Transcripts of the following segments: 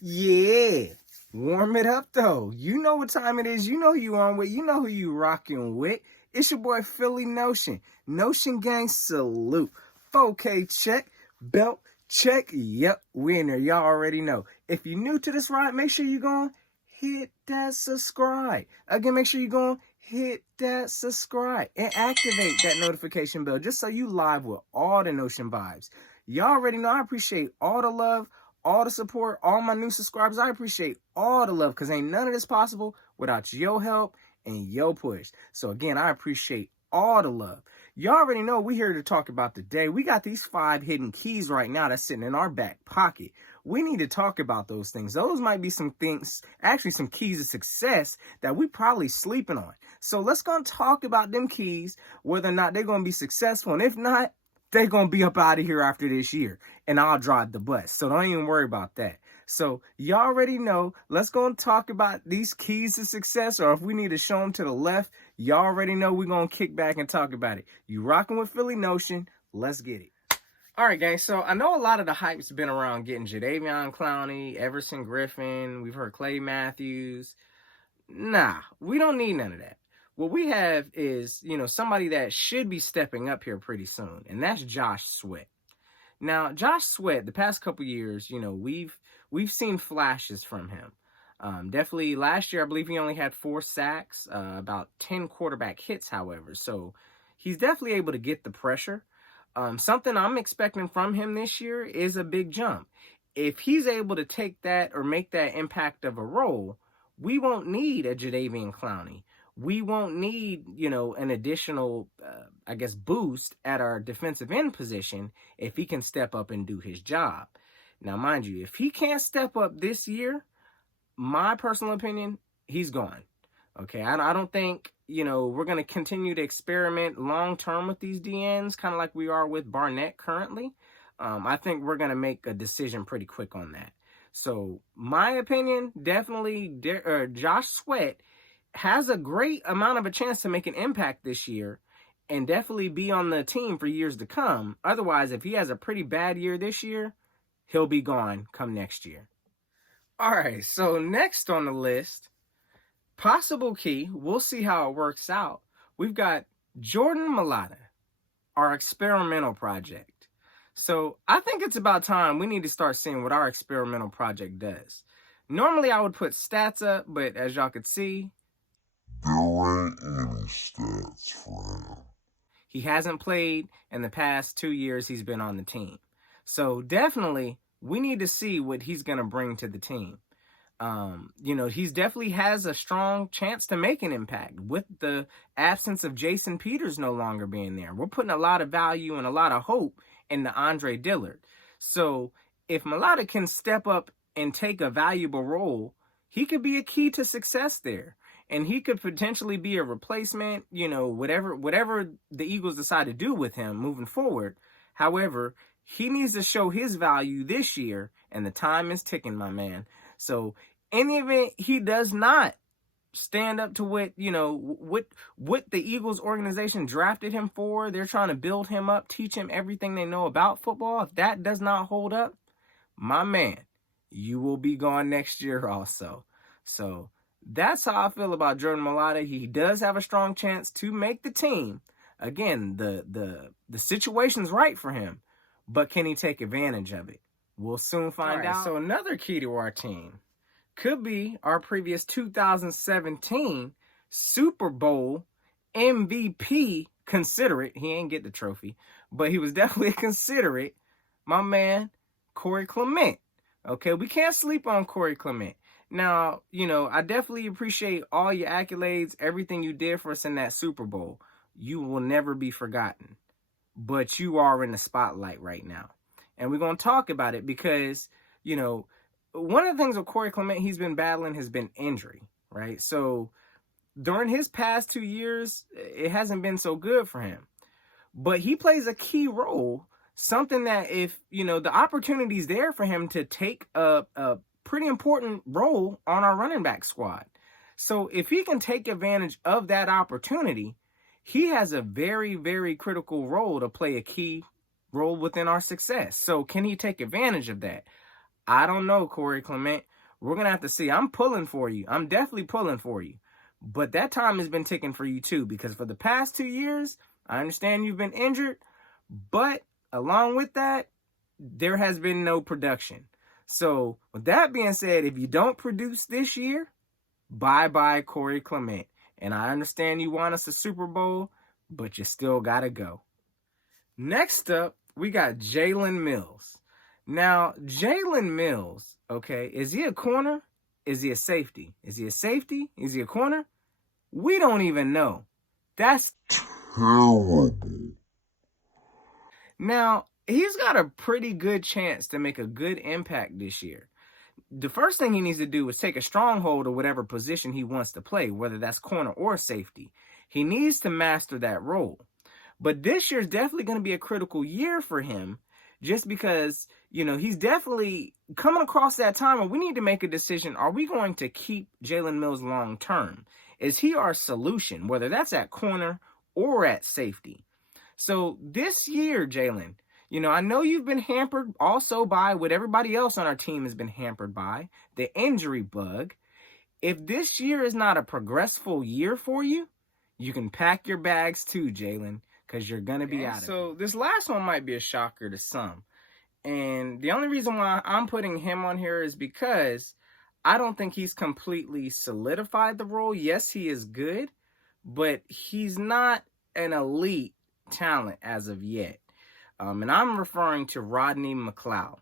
Yeah. Warm it up, though. You know what time it is. You know who you on with. You know who you rocking with. It's your boy, phillynotion. Notion Gang salute. 4K check. Belt check. Yep, we in there. Y'all already know. If you're new to this ride, make sure you go hit that subscribe. Again, make sure you go hit that subscribe and activate that notification bell just so you live with all the Notion vibes. Y'all already know I appreciate all the love, all the support, all my new subscribers. I appreciate all the love because ain't none of this possible without your help and your push. So again, I appreciate all the love. You already know we here to talk about today. We got these 5 hidden keys right now that's sitting in our back pocket. We need to talk about those things. Those might be some things, actually some keys of success that we probably sleeping on. So let's go and talk about them keys, whether or not they're going to be successful. And if not, they're going to be up out of here after this year. And I'll drive the bus. So don't even worry about that. So you already know. Let's go and talk about these keys to success. Or if we need to show them to the left, you already know we're going to kick back and talk about it. You rocking with Philly Notion. Let's get it. All right, gang. So I know a lot of the hype's been around getting Jadeveon Clowney, Everson Griffin. We've heard Clay Matthews. Nah, we don't need none of that. What we have is, somebody that should be stepping up here pretty soon, and that's Josh Sweat. Now, Josh Sweat, the past couple years, we've seen flashes from him. Definitely last year, I believe he only had 4 sacks, about 10 quarterback hits, however. So he's definitely able to get the pressure. Something I'm expecting from him this year is a big jump. If he's able to take that or make that impact of a role, we won't need a Jadeveon Clowney. We won't need, an additional, boost at our defensive end position if he can step up and do his job. Now, mind you, if he can't step up this year, my personal opinion, he's gone. Okay, I don't think, we're going to continue to experiment long-term with these DNs, kind of like we are with Barnett currently. I think we're going to make a decision pretty quick on that. So, my opinion, definitely Josh Sweat has a great amount of a chance to make an impact this year and definitely be on the team for years to come. Otherwise, if he has a pretty bad year this year, he'll be gone come next year. All right, so next on the list, possible key, we'll see how it works out. We've got Jordan Mailata, our experimental project. So I think it's about time we need to start seeing what our experimental project does. Normally I would put stats up, but as y'all could see, there ain't any stats for him. He hasn't played in the past 2 years he's been on the team. So definitely, we need to see what he's going to bring to the team. He's definitely has a strong chance to make an impact with the absence of Jason Peters no longer being there. We're putting a lot of value and a lot of hope in the Andre Dillard. So if Mailata can step up and take a valuable role, he could be a key to success there. And he could potentially be a replacement, whatever the Eagles decide to do with him moving forward. However, he needs to show his value this year, and the time is ticking, my man. So in the event he does not stand up to what the Eagles organization drafted him for, they're trying to build him up, teach him everything they know about football. If that does not hold up, my man, you will be gone next year also. So that's how I feel about Jordan Mailata. He does have a strong chance to make the team. Again, the situation's right for him, but can he take advantage of it? We'll soon find out. So another key to our team could be our previous 2017 Super Bowl MVP, Considerate. He ain't get the trophy, but he was definitely a Considerate. My man, Corey Clement. Okay, we can't sleep on Corey Clement. Now, I definitely appreciate all your accolades, everything you did for us in that Super Bowl. You will never be forgotten. But you are in the spotlight right now. And we're going to talk about it because, one of the things with Corey Clement he's been battling has been injury, right? So during his past 2 years, it hasn't been so good for him. But he plays a key role, something that if, the opportunity's there for him to take a pretty important role on our running back squad. So if he can take advantage of that opportunity, he has a very, very critical role to play, a key role within our success. So can he take advantage of that? I don't know, Corey Clement. We're going to have to see. I'm pulling for you. I'm definitely pulling for you. But that time has been ticking for you too, because for the past 2 years, I understand you've been injured, but along with that, there has been no production. So with that being said, if you don't produce this year, bye-bye Corey Clement. And I understand you want us a Super Bowl, but you still got to go. Next up, we got Jalen Mills. Now, Jalen Mills, okay, is he a corner? Is he a safety? Is he a safety? Is he a corner? We don't even know. That's terrible. Now, he's got a pretty good chance to make a good impact this year. The first thing he needs to do is take a stronghold of whatever position he wants to play, whether that's corner or safety. He needs to master that role. But this year is definitely going to be a critical year for him, just because, he's definitely coming across that time where we need to make a decision. Are we going to keep Jalen Mills long term? Is he our solution, whether that's at corner or at safety? So this year, Jalen, I know you've been hampered also by what everybody else on our team has been hampered by, the injury bug. If this year is not a progressful year for you, you can pack your bags too, Jalen, because you're going to be out of it. So this last one might be a shocker to some. And the only reason why I'm putting him on here is because I don't think he's completely solidified the role. Yes, he is good, but he's not an elite talent as of yet. And I'm referring to Rodney McLeod.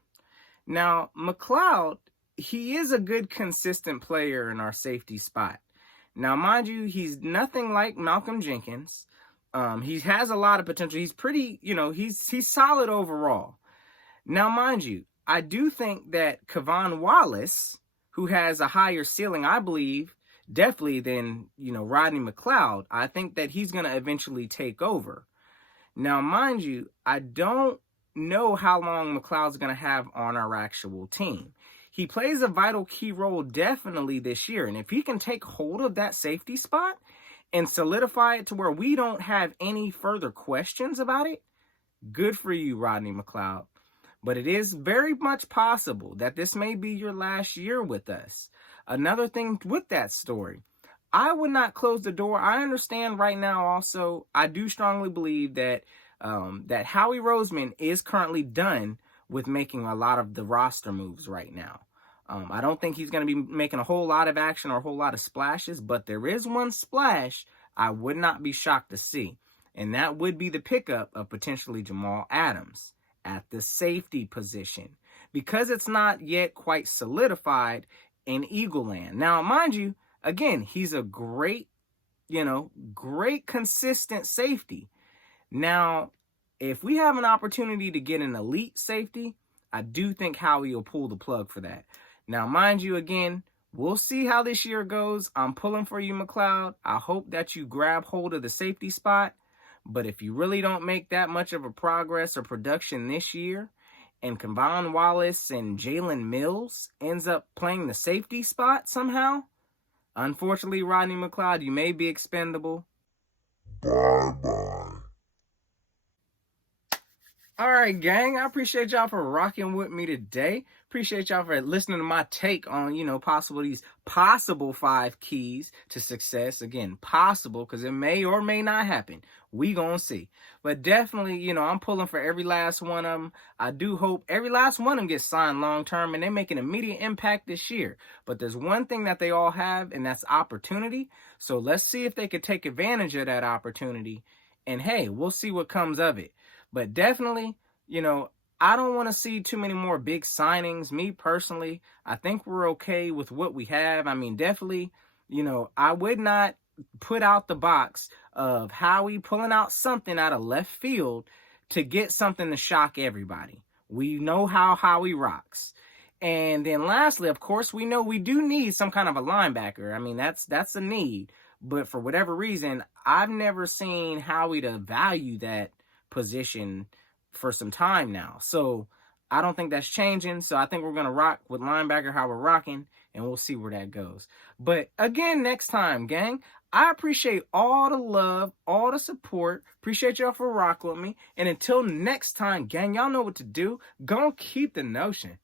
Now, McLeod, he is a good, consistent player in our safety spot. Now, mind you, he's nothing like Malcolm Jenkins. He has a lot of potential. He's pretty, he's solid overall. Now, mind you, I do think that KVon Wallace, who has a higher ceiling, I believe, definitely than, Rodney McLeod, I think that he's going to eventually take over. Now, mind you, I don't know how long McLeod's going to have on our actual team. He plays a vital key role definitely this year, and if he can take hold of that safety spot and solidify it to where we don't have any further questions about it, good for you, Rodney McLeod. But it is very much possible that this may be your last year with us. Another thing with that story, I would not close the door. I understand right now also, I do strongly believe that that Howie Roseman is currently done with making a lot of the roster moves right now. I don't think he's going to be making a whole lot of action or a whole lot of splashes, but there is one splash I would not be shocked to see, and that would be the pickup of potentially Jamal Adams at the safety position, because it's not yet quite solidified in Eagle Land. Now, mind you, again, he's a great consistent safety. Now, if we have an opportunity to get an elite safety, I do think Howie will pull the plug for that. Now, mind you, again, we'll see how this year goes. I'm pulling for you, McLeod. I hope that you grab hold of the safety spot. But if you really don't make that much of a progress or production this year, and KVon Wallace and Jalen Mills ends up playing the safety spot somehow, unfortunately, Rodney McLeod, you may be expendable. Bye-bye. All right, gang, I appreciate y'all for rocking with me today. Appreciate y'all for listening to my take on, these possible 5 keys to success. Again, possible, because it may or may not happen. We gonna see. But definitely, I'm pulling for every last one of them. I do hope every last one of them gets signed long-term and they make an immediate impact this year. But there's one thing that they all have, and that's opportunity. So let's see if they could take advantage of that opportunity. And hey, we'll see what comes of it. But definitely, I don't want to see too many more big signings. Me personally, I think we're okay with what we have. I mean, definitely, I would not put out the box of Howie pulling out something out of left field to get something to shock everybody. We know how Howie rocks. And then lastly, of course, we know we do need some kind of a linebacker. I mean, that's a need. But for whatever reason, I've never seen Howie to value that position for some time now. So I don't think that's changing. So I think we're going to rock with linebacker how we're rocking, and we'll see where that goes. But again, next time, gang, I appreciate all the love, all the support. Appreciate y'all for rocking with me. And until next time, gang, y'all know what to do. Go keep the notion.